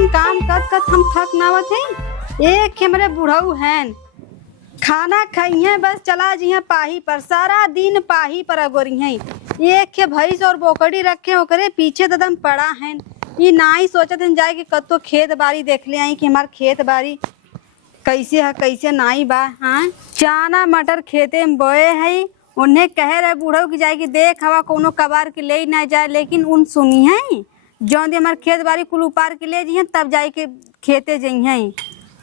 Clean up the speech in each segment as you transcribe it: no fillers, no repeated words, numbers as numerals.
दिन काम कर हम थक नावत हैं। एक हमारे बुढ़ऊ हैं खाना खाइए बस चला जी पाही पर सारा दिन पाही पर अगोरी हैं। एक के भैंस और बोकड़ी रखे ओकरे पीछे तो दम पड़ा है। ये ना ही सोचत हैं जाए कि कतो खेत बाड़ी देख ले आई कि हमार खेत बाड़ी कैसे है कैसे नाई बा। हाँ चना मटर खेते में बोए है। उन्हें कहे रहे बूढ़ो की जाए कि देख हवा कोनो कबार के ले ना जाए, लेकिन उन सुनी है जौन दे हमारे खेत बाड़ी कुल उपार के ले जी तब जाए के खेते जाइ हैं।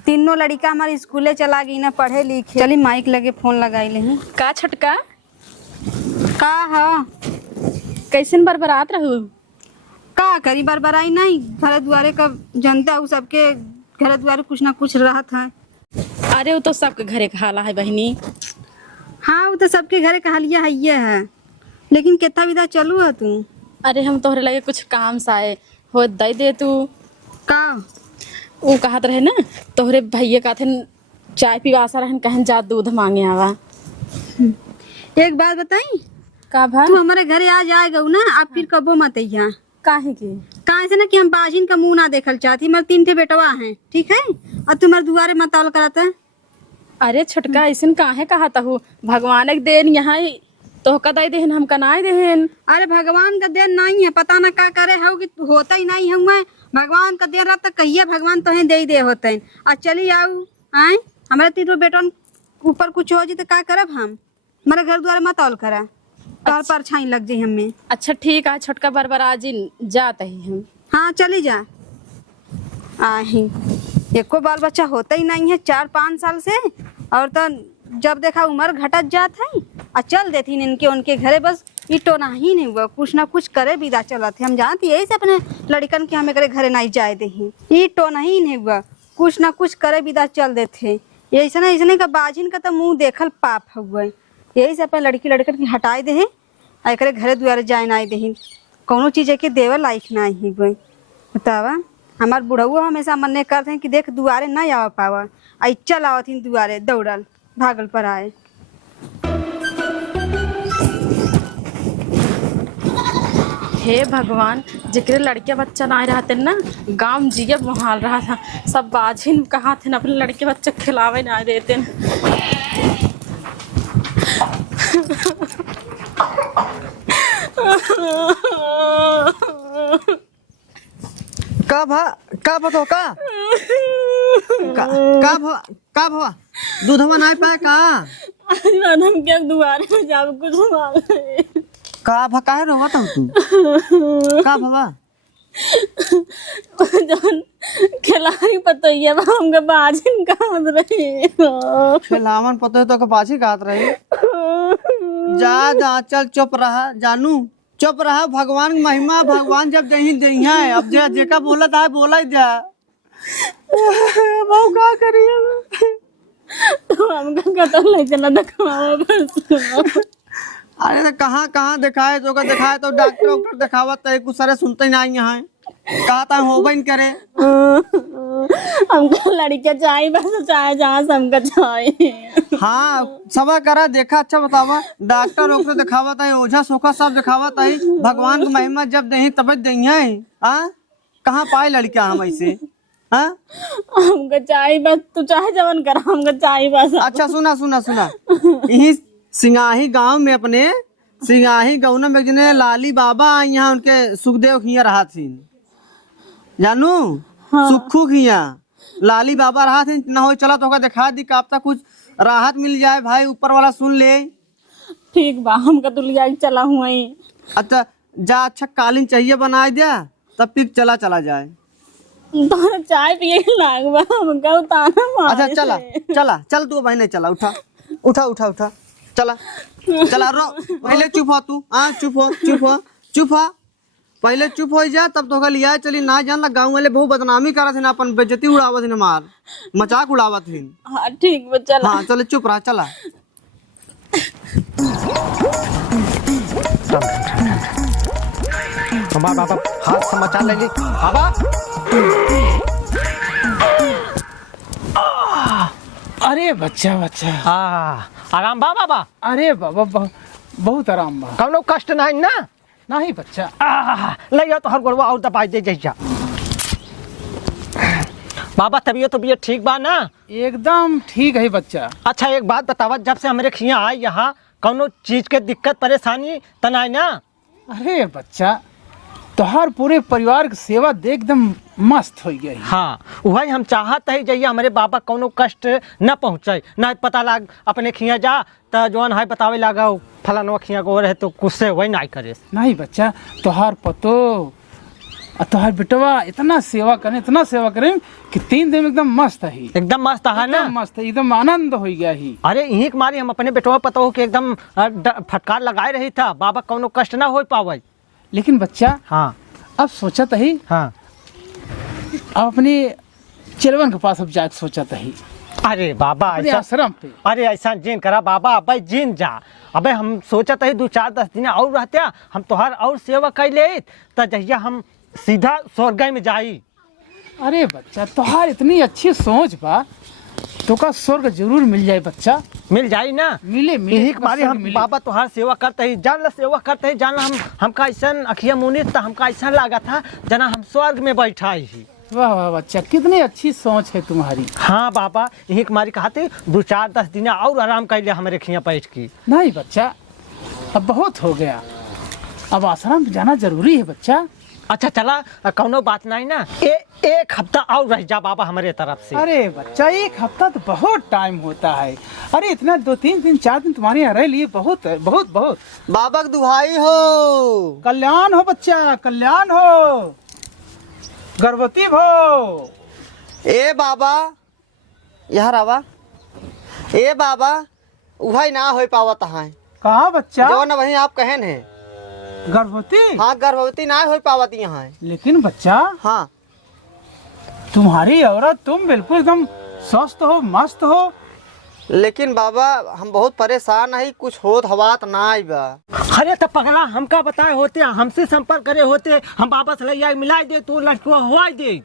तीनों लड़का हमारे स्कूले चला गई ना पढ़े लिखे। चली माइक लगे फोन लगाई ले का छटका का है कैसन बरबरात रहू का करी बरबराई नहीं। घर दुआरे का जनता हूँ सबके घर दुआरे कुछ ना कुछ रहत है। अरे वो तो सबके घरे का हाला है बहनी। हाँ वो तो सबके घरे कहलिया है ये है, लेकिन कितना विदा चलू है तू। अरे हम तोहरे लगे कुछ काम साए हो दे दे तू का वो कहत रहे ना तोहरे भैया कहते चाय पीवासा रहन कहन जा दूध मांगे आवा। एक बात बताई का भाई तू हमारे घरे आ जाएगा ना आप फिर कबो मत अइहा। काहे की कहा से ना कि हम बाजिन का मुंह ना देखल चाहती। मेरे 3 ठे बेटवा हैं ठीक है, और तुम्हारे दुआरे मत तौल कराता है। अरे छटका ऐसन काहे कहता हूँ भगवान के देन यहाँ तो कदाई देहन हम कनाई देहन। अरे भगवान का देन नहीं है, पता ना क्या करे हो कि होता ही नहीं है। भगवान का देन रहता कहिए भगवान तो दे दे होते हैं। और चली आओ आए हमारे 3 बेटन ऊपर कुछ हो जी तो क्या करब हम। हमारे घर द्वारे मत तौल करा तौर पर छाई लग जाये हमें। अच्छा ठीक है छोटका बरबरा जी जाते ही हम। हाँ चली जा आही एको बाल बच्चा होता ही नहीं है 4-5 साल से। और तो जब देखा उम्र घटत जात है और चल देती इनके उनके घरे बस इटो ना ही नहीं हुआ कुछ ना कुछ करे विदा चला थे। हम जानती यही से अपने लड़कन के हमें करे घरे नहीं जाए दे इटो नहीं नहीं हुआ कुछ ना कुछ करे विदा चल देते। ऐसा का बाजिन का तो मुँह देखल पाप हुआ। यही से अपने लड़की लड़कन की हटाए दे एक घरे द्वारे जाए ना दे कोनो चीज़ के देवे लायक ना ही गई। बतावा हमार बुढ़ऊ हमेशा मन्ने करते हैं कि देख दुआरे ना आवा पावा आई चल आवत दुआरे दौड़ल भागल पर आए। हे भगवान जिक्र लड़के बच्चा ना रहते ना गांव जिये मुहाल रहा था। सब बाजिन कहाँ थे अपने लड़के बच्चे खिलावे ना देते। का बताओ का भवा दूधवा नहीं पाए का हम क्या दुआरे में जाब कुछ मांगे का भा काहे रोवत हो तू का भवा जन खिलाड़ी पतोइया हमके बाजिन कहाँ रही खिलावन पतो तो के बाजी गात रही। जा चल चुप रहा जानू चुप रहा। भगवान की महिमा भगवान जब जही दही है अब जेका बोलत है बोला ही जा बहु का करिए तो हमका कतल ले चला दिखावा बस। अरे तो कहाँ दिखाए तो दिखाए तो डॉक्टर दिखावत है कुछ सारे सुनते ही नहीं यहाँ कहा था हो बन करे। हमको लड़कियां चाहिए बस चाहे जहाँ से हमका चाहिए। हाँ सब करा देखा अच्छा बतावा डॉक्टर दिखावत है ओझा सोखा सब दिखावत है। भगवान की महिमा जब दही तब दही है। हाँ कहाँ पाए लड़कियां हम ऐसे। हाँ हमको चाहिए बस तू चाहे जवन कर हमको चाहिए बस। अच्छा सुना यही सिंगाही गांव में अपने सिंगाही गाँव में जने लाली बाबा यहाँ उनके सुखदेव खिया रहा थी जानू। हाँ। सुखू खिया लाली बाबा रहा थे ना हो चला तो दिखा दी का तक कुछ राहत मिल जाए भाई ऊपर वाला सुन ले। ठीक बा हमका तो लिया चला हुआ ही। अच्छा जा अच्छा कालीन चाहिए बना दिया तब फिर चला जाए तो चाय पिए लागबा हमका उताना मारे। अच्छा चल तू भाई नहीं चला उठा चला रो पहले चुप हो तू। हाँ चुप हो पहले चुप हो जा तब तो लिया चली ना जान ला गाँव वाले बहुत बदनामी करत है ना अपन बेइज्जती उड़ावत है मार मजाक उड़ावत है। हाँ ठीक बा चला। हाँ चले चुप रहा चला। बाबा हाथ समाचार ले ली बाबा। अरे बच्चा आराम बाबा। अरे बाबा बहुत आराम बा। कौनो कष्ट नहीं ना नहीं बच्चा ले तो हर गोड़वा और दबाई दे जैसा बाबा तबीयत तबीयत ठीक बा ना? एकदम ठीक है बच्चा। अच्छा एक बात बतावा, जब से हमारे खिया आई यहाँ कौनो चीज के दिक्कत परेशानी तनाई ना? अरे बच्चा, तोहार पूरे परिवार की सेवा देख एकदम मस्त हो गई। हाँ वही हम चाहत है जइया हमारे बाबा कौनो कष्ट न पहुँचे, न पता लाग अपने खिया जा तो जौन है बतावे लागा फलाना खिया को रहे तो कुछ से वही नहीं करे। नहीं बच्चा, तोहार पतो और तोहार बेटवा इतना सेवा करें कि 3 दिन एकदम मस्त है। एकदम मस्त है ना? एकदम मस्त है, एकदम आनंद हो गया ही। अरे यही के मारी हम अपने बेटवा पता हो कि एकदम फटकार लगाए रही था, बाबा कौनो कष्ट ना हो पावे। लेकिन बच्चा हाँ अब सोचत ही, हाँ अब अपने चिलवन के पास अब जाके सोचत ही, अरे बाबा अपने ऐसा, आश्रम पे। अरे ऐसा जिन करा बाबा, अबे जिन जा। अबे हम सोचत है 2-4-10 दिन और रहते हम तोहार और सेवा कर ले तो जहिया हम सीधा स्वर्ग में जाई। अरे बच्चा, तोहार इतनी अच्छी सोच बा, तो का स्वर्ग जरूर मिल जाए बच्चा। मिल जाई ना? मिले यही के मारे हम मिले। बाबा तोहार सेवा करते ही जान ला, सेवा करते ही जान ला। हमका ऐसा अखिया मुनी था, हमका ऐसा लगा था जना हम स्वर्ग में बैठा ही। वाह वाह बच्चा, कितनी अच्छी सोच है तुम्हारी। हाँ बाबा, यही के मारी कहते 2-4-10 दिन और आराम कर लिया हमारे खिया बैठ की। नहीं बच्चा, अब बहुत हो गया, अब आश्रम जाना जरूरी है बच्चा। अच्छा चला, कौनो बात नहीं ना, एक हफ्ता और रह जा बाबा हमारे तरफ से। अरे बच्चा, 1 हफ्ता तो बहुत टाइम होता है। अरे इतना 2-3 दिन 4 दिन तुम्हारे यहाँ रह लिए बहुत है, बहुत बहुत। बाबा की दुहाई हो। कल्याण हो बच्चा, कल्याण हो, गर्भवती हो। ए बाबा यहाँ रवा। ए बाबा उहाई ना हो पावत है। कहा बच्चा? जो न वही आप कहन है। गर्भवती? हाँ गर्भवती ना हो पावत यहाँ। लेकिन बच्चा, हाँ तुम्हारी औरत, तुम बिल्कुल एकदम स्वस्थ हो, मस्त हो। लेकिन बाबा हम बहुत परेशान है, कुछ होत हवात ना आई बा। अरे तो पगला हमका बताए होते, हमसे संपर्क करे होते, हम बाबा से लैया मिला दे, तू लड़का हुआ दे।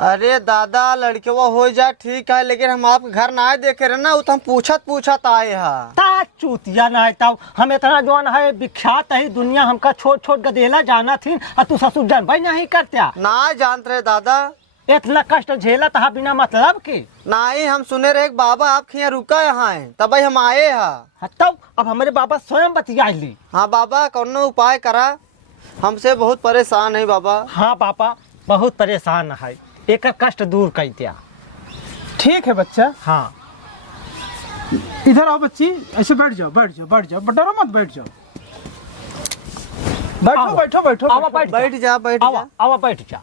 अरे दादा लड़केवा हो जा ठीक है, लेकिन हम आपके घर ना आए देखे रहे ना, वो तो हम पूछत आए हा। ता चूतिया ना था, हम इतना जवान है विख्यात है दुनिया, हमका छोट छोट गदेला जाना थी और तू ससुर जान भाई नहीं करता ना जानते रहे दादा। इतना कष्ट झेला था बिना मतलब के। ना ही हम सुने रहे बाबा आपके यहाँ रुका यहाँ है, तब हम आए हा। तब अब हमारे बाबा स्वयं बतिया ली। हाँ बाबा कौनो उपाय करा, हमसे बहुत परेशान है बाबा। हाँ बाबा बहुत परेशान है, एक कष्ट दूर कर दिया। ठीक है बच्चा। हाँ इधर आओ बच्ची, ऐसे बैठ जाओ, बैठ जाओ, बैठ जाओ, डरो मत, बैठ जाओ, बैठो आओ। बैठो बैठो आओ, बैठो। बैठ जा बैठ जा। आवा बैठ जा,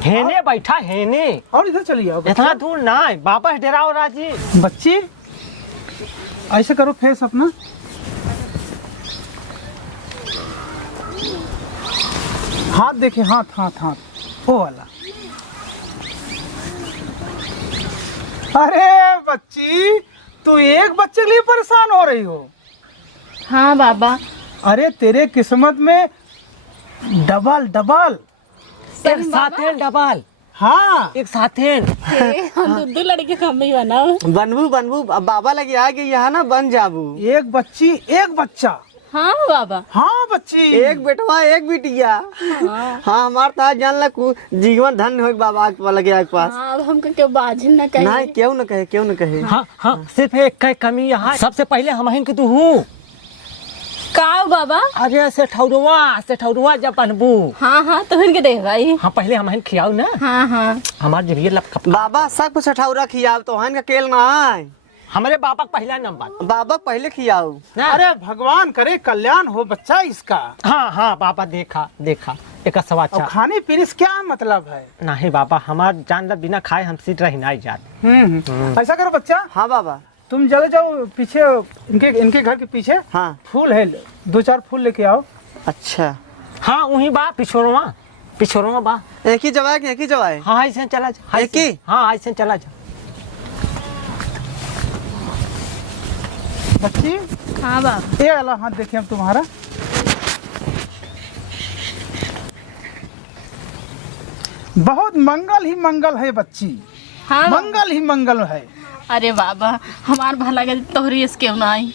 हेने बैठा हेने, और इधर चलिए आओ इतना दूर ना है बाबा डेरा हो राजी। बच्ची, ऐसे करो फेस अपना, हाथ देखिए, हाथ हाथ हाथ, वो वाला। अरे बच्ची, तू एक बच्चे के लिए परेशान हो रही हो? हाँ बाबा। अरे तेरे किस्मत में डबल डबल। एक साथे डबल। हाँ एक साथे हम 2 लड़के कम ही बना। बनबू बनबू अब बाबा लगे आ गई यहाँ ना, बन जाबू। एक बच्ची एक बच्चा। हाँ बाबा। हाँ बच्ची, एक बेटवा एक बिटिया। हाँ हमार था जान ला जीवन धन्य हो बाबा के लगे आके पास। हाँ, अब हमको क्यों बाजिन न कहे। नहीं क्यों न कहे, क्यों न कहे। हाँ हाँ सिर्फ एक का कमी यहाँ, सबसे पहले हम हिन के तू हूँ का बाबा? अरे से ठौरुआ जब बनबू। हाँ हाँ तो इनके देख भाई। हाँ पहले हम हिन खियाऊ ना। हाँ हाँ हमारे जब ये लपकप बाबा सब कुछ ठौरा खियाव तो हन का केल ना है। हमारे बाबा का पहला नंबर। बाबा पहले खियाऊ। अरे भगवान करे कल्याण हो बच्चा इसका। हाँ हाँ बाबा देखा देखा एक अब सवाचा खाने पीने से क्या मतलब है? नहीं बाबा, हमार जान ला बिना खाए हम सीट रही नहीं जाते। ऐसा करो बच्चा, हाँ बाबा। तुम चले जाओ पीछे, इनके घर के पीछे हाँ फूल है, 2-4 फूल लेके आओ। अच्छा हाँ वही बा पिछोरवा बा। एक ही जवाय कि एक ही जवाय? हाँ ऐसे चला जा। एक ही? हाँ ऐसे चला जा। बच्ची, हाँ बाबा। ये वाला हाथ देखिए हम तुम्हारा। बहुत मंगल ही मंगल है बच्ची, हाँ बाबा। मंगल ही मंगल है। अरे बाबा, हमार भला के तोहरी इस क्यों ना आई।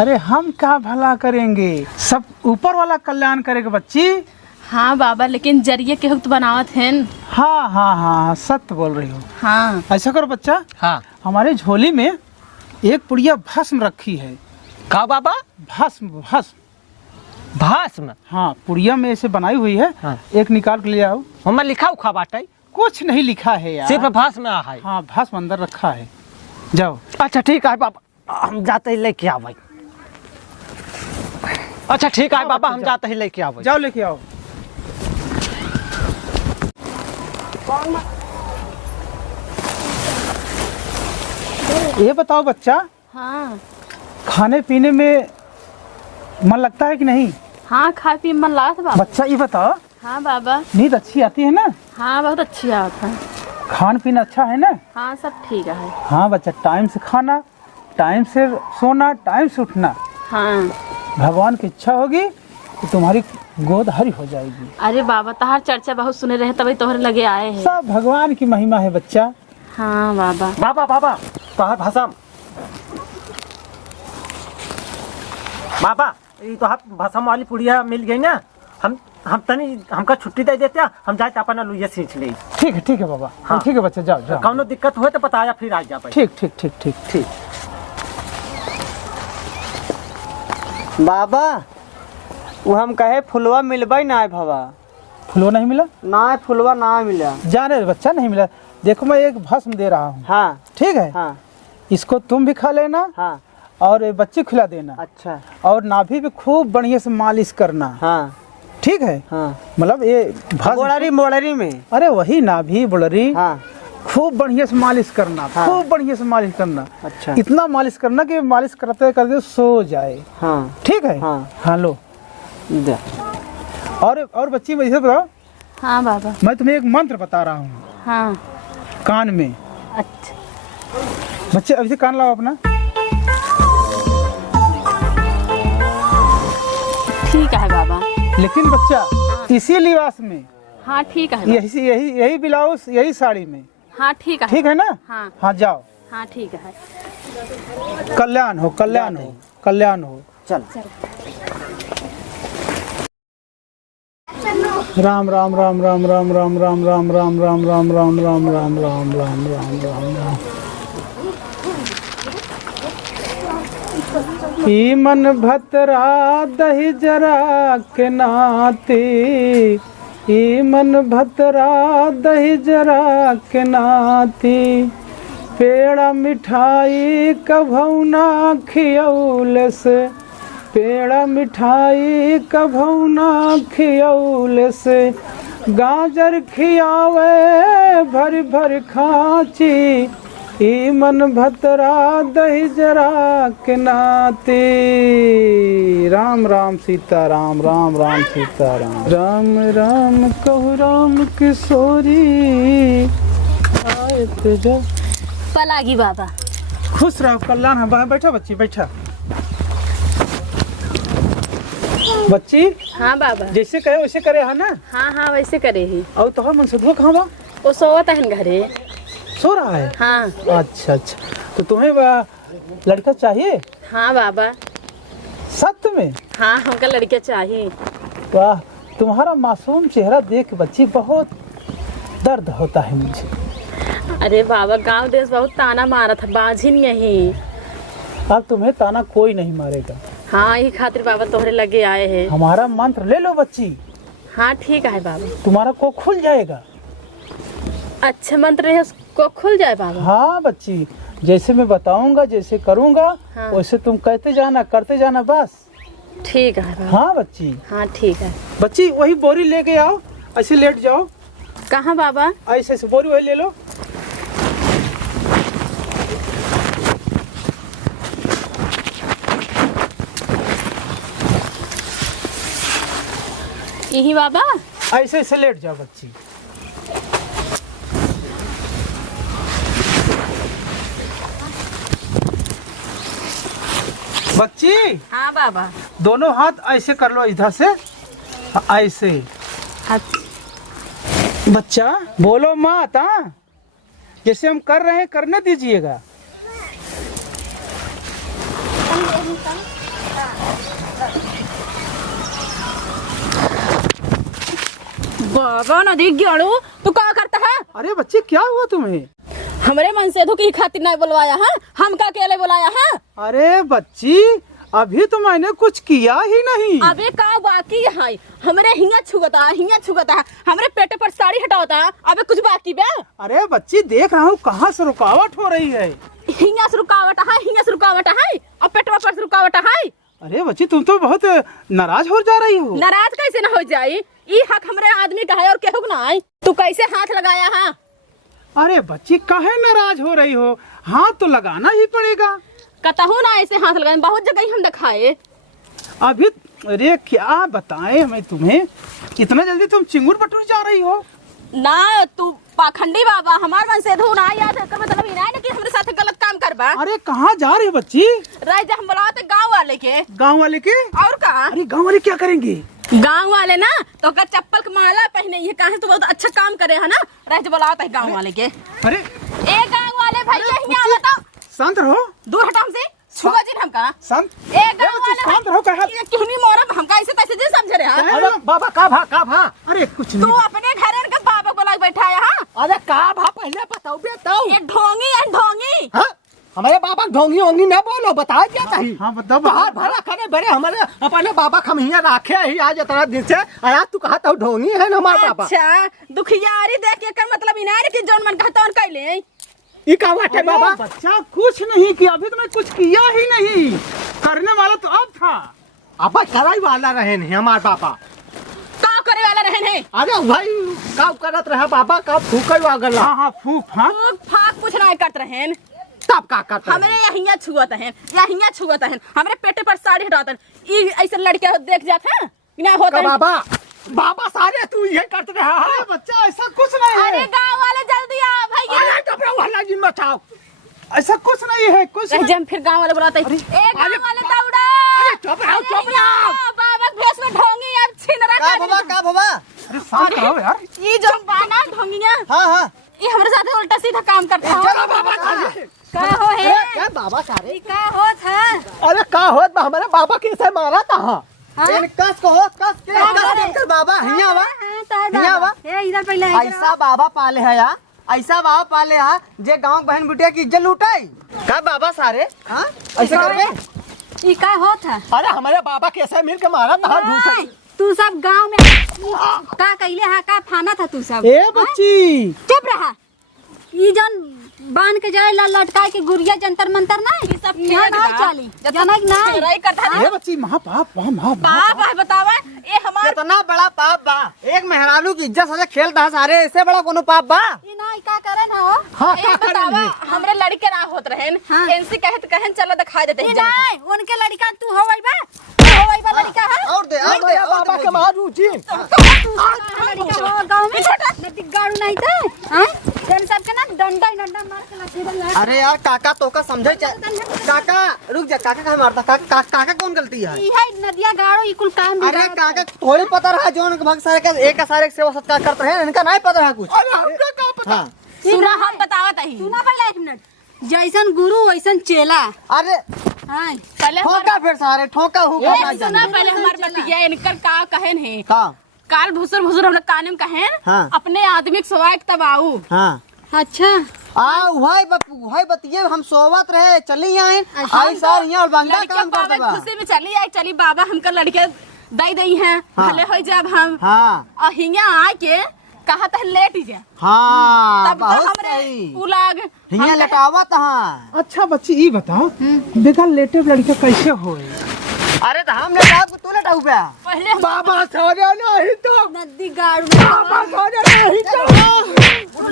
अरे हम क्या भला करेंगे, सब ऊपर वाला कल्याण करेगा बच्ची। हाँ बाबा, लेकिन जरिए के हुक्त बनावत हैं। हाँ हाँ हाँ, सत्य बोल रही हो। हाँ ऐसा करो बच्चा, हाँ हमारे झोली में एक पुड़िया भस्म रखी है। का बाबा? भस्म भस्म। भस्म? हाँ, पुड़िया में ऐसे बनाई हुई है। हाँ। एक निकाल के ले आओ। हमें लिखा उखा बाटे? कुछ नहीं लिखा है यार, सिर्फ भस्म है। हाँ भस्म अंदर रखा है। जाओ। अच्छा ठीक है बाबा, हम जाते ही लेके आवे। अच्छा ठीक है बाबा, हम जाते ही लेके आवे। जाओ लेके आओ। ये बताओ बच्चा, हाँ खाने पीने में मन लगता है कि नहीं? हाँ, खा पी मन लागत बाबा। बच्चा ये बताओ, हाँ बाबा। नींद अच्छी आती है ना? हाँ बहुत अच्छी आवत है। खान पीना अच्छा है ना? हाँ सब ठीक है। हाँ बच्चा, टाइम से खाना, टाइम से सोना, टाइम से उठना। हाँ। भगवान की इच्छा होगी तो तुम्हारी गोद हरी हो जाएगी। अरे बाबा, तहार चर्चा बहुत सुने रहे, तभी तोहरे लगे आए हैं। सब भगवान की महिमा है बच्चा। हाँ बाबा। बाबा बाबा तोहर भसम बाबा, ये तो भसम वाली पुड़िया मिल गई ना। हम तनी हमका छुट्टी दे देते, हम जाए अपना लुइया सींच ले। ठीक है बाबा। हाँ। ठीक है बच्चा, जाओ जाओ। कौनो दिक्कत हुए तो बताया, फिर आ जा। ठीक ठीक ठीक ठीक ठीक। बाबा वो हम कहे फुलवा मिलबे ना है भवा? फुलवा नहीं मिला? ना फुलवा ना मिला। जाने बच्चा, नहीं मिला। देखो मैं एक भस्म दे रहा हूँ। हाँ ठीक है। हाँ इसको तुम भी खा लेना। हाँ। और ये बच्चे खिला देना। अच्छा। और नाभि भी खूब बढ़िया से मालिश करना। हाँ ठीक है। हाँ। मतलब ये भस्म, बोड़री में। अरे वही नाभि बुड़री। हाँ। खूब बढ़िया से मालिश करना। हाँ। खूब बढ़िया से मालिश करना। अच्छा। इतना मालिश करना कि मालिश करते करते सो जाए। हाँ ठीक है। हाँ। हाँ लो। दे। और बच्ची वैसे बताओ, हाँ बाबा। मैं तुम्हें एक मंत्र बता रहा हूँ हाँ। कान में। अच्छा बच्चे अभी से कान लाओ अपना। ठीक है बाबा। लेकिन बच्चा इसी लिबास में, हाँ ठीक है बाबा। यही ब्लाउज, यही साड़ी में। हाँ ठीक है। ठीक है ना? हाँ। हाँ जाओ। हाँ ठीक है। कल्याण हो, कल्याण हो, कल्याण हो। चल। राम राम राम राम राम राम राम राम राम राम राम राम राम राम राम राम राम राम राम। ई मन भतरा दही जरा के नाती, ई मन भतरा दही जरा के नाती, पेड़ा मिठाई कभौना खियौल से, पेड़ा मिठाई कभौना खियौल से, गाजर खियावे भर भर खाची, ई मन भतरा दही जरा के नाती। राम राम सीता राम, राम राम सीता राम, राम राम कहु राम किशोरी आए तेजा। पलागी बाबा। खुश रहो, कल्याण है। बैठा बच्ची, बैठा बच्ची। हाँ बाबा। जैसे कहे वैसे करे है ना? हाँ हाँ वैसे करे ही। और तो मन सुधो कहाँ बा? वो सोवत है घरे। सो रहा है? हाँ। अच्छा अच्छा, तो तुम्हें लड़का चाहिए? हाँ बाबा। सत्य में? हाँ हमका लड़का चाहिए। वाह, तुम्हारा मासूम चेहरा देख बच्ची बहुत दर्द होता है मुझे। अरे बाबा, गांव देश बहुत ताना मारा था, बाझिन यही। अब तुम्हें ताना कोई नहीं मारेगा। हाँ यही खातिर बाबा तोहरे लगे आए हैं। हमारा मंत्र ले लो बच्ची। हाँ ठीक है बाबा। तुम्हारा को खुल जाएगा। अच्छा मंत्र है, उसको खुल जाए बाबा? हाँ बच्ची, जैसे मैं बताऊंगा, जैसे करूंगा, हाँ। वैसे तुम कहते जाना, करते जाना, बस। ठीक है बाबा। हाँ बच्ची। हाँ ठीक है। बच्ची वही बोरी लेके आओ, ऐसे लेट जाओ। कहाँ बाबा? ऐसे ऐसे बोरी वही ले लो। यही बाबा? ऐसे ऐसे लेट जाओ बच्ची। बच्ची हाँ बाबा। दोनों हाथ ऐसे कर लो, इधर से ऐसे। अच्छा। बच्चा बोलो मत, हाँ? जैसे हम कर रहे हैं करने दीजिएगा। बाबा नदी ज्ञानू तू क्या करता है? अरे बच्ची क्या हुआ तुम्हें? हमरे मन से की खातिर नहीं बुलवाया है, हम का अकेले बुलाया है? अरे बच्ची अभी तो मैंने कुछ किया ही नहीं। अबे का बाकी है? हमरे हिया छुगता है, हमरे पेट पर साड़ी हटाता है, अबे कुछ बाकी बे? अरे बच्ची देख रहा हूँ कहाँ से रुकावट हो रही है। हिया से रुकावट है और पेटवा पर से रुकावट है। अरे बच्ची तुम तो बहुत नाराज हो जा रही हो। नाराज कैसे न हो जाई? ई हक हमरे आदमी का है और केहू ना है। तू कैसे हाथ लगाया है? अरे बच्ची काहे नाराज हो रही हो? हाथ तो लगाना ही पड़ेगा। कतहू ना ऐसे हाथ लगाए, बहुत जगह हम दिखाए। अभी अरे क्या बताएं मैं तुम्हें, इतना जल्दी तुम चिंगुर बटूर जा रही हो? ना तू पाखंडी बाबा, हमार मन से धू ना याद है कर मतलब ही ना है कि हमरे साथ गलत काम करबा। अरे कहाँ जा रही हो बच्ची? रह जा, हम बुलाते गांव वाले के। गांव वाले के? और का? अरे गांव वाले क्या करेंगे? गांव वाले ना तो का चप्पल का माला पहने, ये कहा तो बहुत अच्छा काम करे है ना। रह जा, बुलाते है गांव वाले के। अरे ए गांव वाले भैया हिया बताओ। शांत रहो। दूर हटा हमसे, छुआ जी हमका। शांत ए गांव वाले शांत रहो। कहा ये क्यों नहीं मोरा हमका ऐसे तैसे जी समझ रहे हैं? अरे बाबा का भा अरे कुछ तू नहीं। अपने घर के बाबा बुला के बैठा है? हां अरे का भा पहले बताओ बताओ। ये ढोंगी है ढोंगी। हाँ हमारे बाबा ढोंगी ओंगी ना बोलो, बता क्या चाहिए। हाँ बताओ बाहर भला करे बड़े हमारे अपने बाबा हम हिया राखे ही आज इतना दिन से। आया तू कहा तो ढोंगी है ना हमारे बाबा। अच्छा दुखियारी देख के कर मतलब इनार की जोन मन कहता उन कैले। ये का बात है बाबा? बच्चा कुछ नहीं किया, अभी तो मैं कुछ किया ही नहीं। करने वाला तो अब था। अब कराई वाला रहे नहीं हमारे बाबा। का करे वाला रहन है? अरे भाई का करत रहे बाबा, का फूकल वागल। हाँ हाँ फूक हाँ। फूक फाक कुछ नहीं करत रहन। तब का करत हमरे यहिया छुअत हैं, यहिया छुअत हैं, हमरे पेटे पर साड़ी हटात हैं। ई ऐसे लड़के देख जात हैं बिना होता है। बाबा बाबा सारे तू ये करते रहा है। अरे बच्चा ऐसा कुछ नहीं अरे है। गांव वाले जल्दी आ भैया। अरे कपड़ा वाला जिन मचाओ। ऐसा कुछ नहीं है, कुछ नहीं। जब फिर गांव वाले बुलाते हैं, ए गांव वाले दौड़ा। अरे चुप रहो। बाबा के भेष में ढोंगी अब छिनरा का बाबा का बाबा? अरे शांत रहो यार। ई जो बाना ढोंगिया हाँ हाँ ये हमरे साथ उल्टा सीधा काम करता है। चलो बाबा चलिए। का हो है? क्या बाबा सारे? ई का होत है? अरे का होत बा हमारे बाबा कैसे मारा था? कस को कस कर बाबा हिया बा हिया बा। ए इधर पहले ऐसा बाबा पाले है या ऐसा बाबा पाले है जे गांव बहन बिटिया की इज्जत लूटाई का बाबा सारे। हाँ ऐसे करबे? ई का होत है? अरे हमारे बाबा कैसे मिल के मारा था? ओए, तू सब गांव में का कैले है? का फाना था तू सब? ए बच्ची चुप रहा। ई जन बांध के जाए लटका के गुड़िया जंतर मंतर नहीं, सब यहाँ फेंक नहीं दा। चली जनक नहीं। रही करता है। ए बच्ची महापाप पाप है बतावा। ये हमार कितना बड़ा पाप बा? एक मेहरानू की इज्जत से खेलता सारे, ऐसे बड़ा कोनो पाप बा? ई नहीं का करन हो? हाँ ये का बतावा करेंगे? हमरे लड़के ना होत रहन। हाँ। इनसे कहत कहन चलो दिखा देते ई हैं। नहीं उनके लड़का तू होवई बा? तू होवई बा लड़का है? और दे हमारे बाबा के मारू जी। लड़का हो गांव में नदी गाड़ू नहीं थे हैं? जन सब के ना डंडा डंडा मार के लाठी। अरे यार काका तो का समझे काका रुक जा। काका का मारता? काका कौन गलती है? ई है नदिया गाड़ो ई कुल काम अरे काका थोड़ी पता रहा जो भक्त सारे का एक सारे सेवा सत्कार करते हैं, इनका नहीं पता रहा कुछ। अरे हमका का पता? हाँ सुना हम बतावत ही। सुना पहले 1 मिनट। जैसन गुरु वैसन चेला। अरे हाँ पहले ठोका फिर सारे ठोका हुआ ना सुना जाने पहले हमार बतिया इनकर का कहन है। का। काल भुसुर भुसुर हम लोग काने में कहन हाँ। अपने आदमी के स्वाग तबाऊ। हाँ अच्छा वही बतिए हम सोवत रहे चली आए आई सार यहाँ और बंगा लड़के काम करते बाबा बा। खुशी में चली आई चली बाबा हमकर लड़के दई दई हैं। हाँ। भले हो जब हम हाँ और हिंगा आए के कहा था लेट जा। हाँ तब तो बहुत हमरे सही उलाग हिया लटावत हाँ। अच्छा बच्ची ये बताओ देखा लेटे लड़के कैसे होए? अरे तो हम लटाव तू लटाऊ पे पहले हम बाबा सोने नहीं तो। नदी गाड़ू बाबा सोने नहीं तो। तू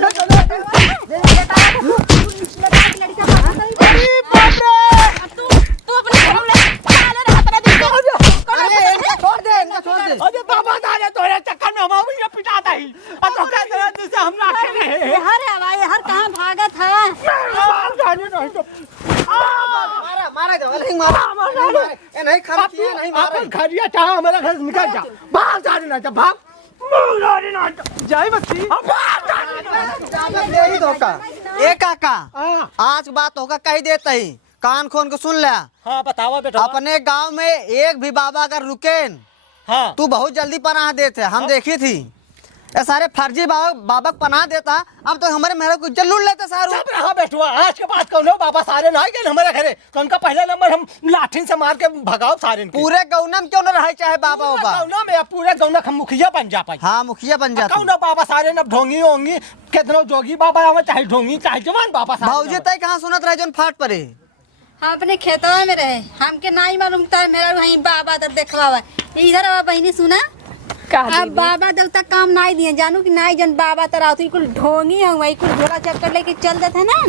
अपने घर में चाले रहा तेरा दिन। अरे इनका छोड़ दे इनका छोड़ दे। अरे बाबा दाने तोरे चक्कर में हम ये पिटाता ही। अब तो कह दे जैसे हम ना खेले। हर हवाई हर कहाँ भागत है? जाने नहीं तो। मारा मारा गवल हिंग मारा ए नहीं खा किया नहीं मारा। अपन खरिया चाह हमारे घर से निकल जा। भाग जाने ना जा भाग। मुरारी ना जाए बच्ची। यही धोखा। ए काका आज बात होगा कही देते ही कान खोन को सुन ले। हाँ बतावा बेटा। अपने गांव में एक भी बाबा अगर रुके हाँ तू बहुत जल्दी पनाह देते हम देखी थी। ये सारे फर्जी बाबा पना देता, अब तो हमारे मेरे को इज्जत लूट लेते सारू। चुप रहा बेटुआ, आज के बाद कौन बाबा सारे ना गए हमारे घरे तो उनका पहला नंबर हम लाठी से मार के भगाओ सारे इनके। पूरे गौना में क्यों न रहे चाहे बाबा बाबा, गौना में पूरे गौना हम मुखिया बन जा पाई। हाँ मुखिया बन जाता। कौन बाबा सारे न ढोंगी होंगी, कितनों जोगी बाबा आवे चाहे ढोंगी चाहे जवान बाबा सारे। भाऊजी तय कहाँ सुनत रहे जोन फाट परे। हम अपने खेतवा में रहे, हमके नहीं मालूम था मेरा वहीं बाबा तक देखवावा। इधर आवा बहनी सुना, अब बाबा जब तक काम नहीं दिए जानू कि नहीं जन बाबा तरह तो कुल ढोंगी है वही कुल झोला चक्कर लेके चल देते ना,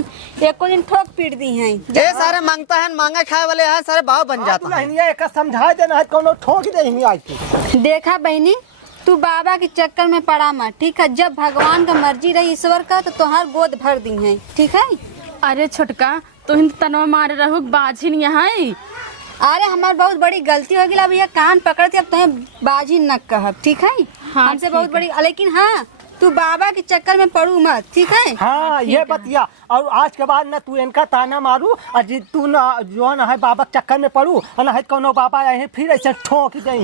एक को दिन ठोक पीट दी हैं। ये सारे मांगता है मांगे खाए वाले हैं सारे भाव बन जाता है। दुल्हनिया एक समझा देना है कौन ठोक दे नहीं आज की। देखा बहनी तू बाबा के चक्कर में पड़ा मत, ठीक है। जब भगवान का मर्जी रही ईश्वर का तो तुम्हार गोद भर दी है, ठीक है। अरे छोटका तुम तनवा मारे रहू बाझिन यहाँ। अरे हमार बहुत बड़ी गलती हो गई, भैया कान पकड़ते अब तुम्हें बाजी न कहब, ठीक है। हाँ, हमसे बहुत बड़ी, लेकिन हाँ तू बाबा के चक्कर में पड़ू मत, ठीक है। हाँ ये बतिया, और आज के बाद न तू इनका ताना मारू और जी तू न जो न है बाबा के चक्कर में पड़ू और न है कोनो बाबा आए फिर ऐसे ठोक दे।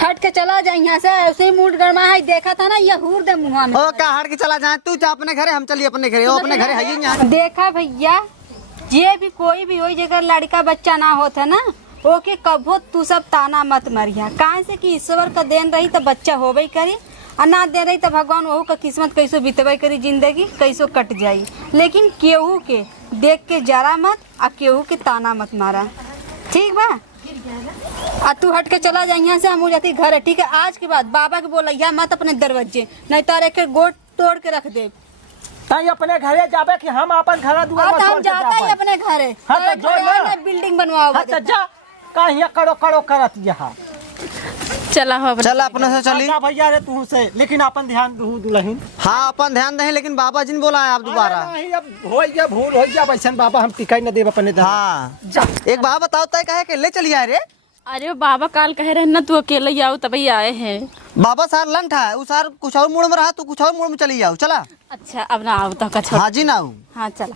हट के चला जाए यहाँ से, ऐसे ही मूड गरमा है, देखा था ना ये हूर दे मुँह में। ओ का हट के चला जाए, तू जा अपने घरे, हम चलिए अपने घरे। वो अपने घरे है ही यहाँ। देखा भैया ये भी कोई भी हो जगह लड़का बच्चा ना होता ना ओके कभो तू सब ताना मत मरिया, काहे से कि ईश्वर का देन रही तो बच्चा होबे करी और ना दे रही तो भगवान वहू का किस्मत कैसो बीतबे करी, जिंदगी कैसो कट जाई। लेकिन केहू के देख के जरा मत और केहू के ताना मत मारा, ठीक बा। आ तू हट के चला जा यहाँ से, हम हो जाती घर है, ठीक है। आज के बाद बाबा के बोला मत अपने दरवाजे, नहीं तो एक गोट तोड़ के रख दे। ताई अपने घरे जाबे कि हम अपन घर दुआर में हम जाता ही अपने घरे। हाँ तो जो ना बिल्डिंग बनवाओ। हाँ तो जा कहीं करो करो करत यहाँ। चला हो चल अपने से चली। अच्छा भैया रे तू से, लेकिन अपन ध्यान दू दुल्हन। हाँ अपन ध्यान दे, लेकिन बाबा जी ने बोला है आप दोबारा। नहीं अब हो गया भूल हो गया, वैसे बाबा हम टिकाई न देब अपने ध्यान। हाँ एक बात बताओ तय कहे के ले चलिए रे। अरे बाबा काल कह रहे ना तू अकेले आओ तभी आए हैं। बाबा सार लंठ है, वो सार कुछ और मोड़ में रहा, तू कुछ और मोड़ में चली जाओ। चला अच्छा अब ना आओ तो कछ। हाँ जी ना। हाँ चला।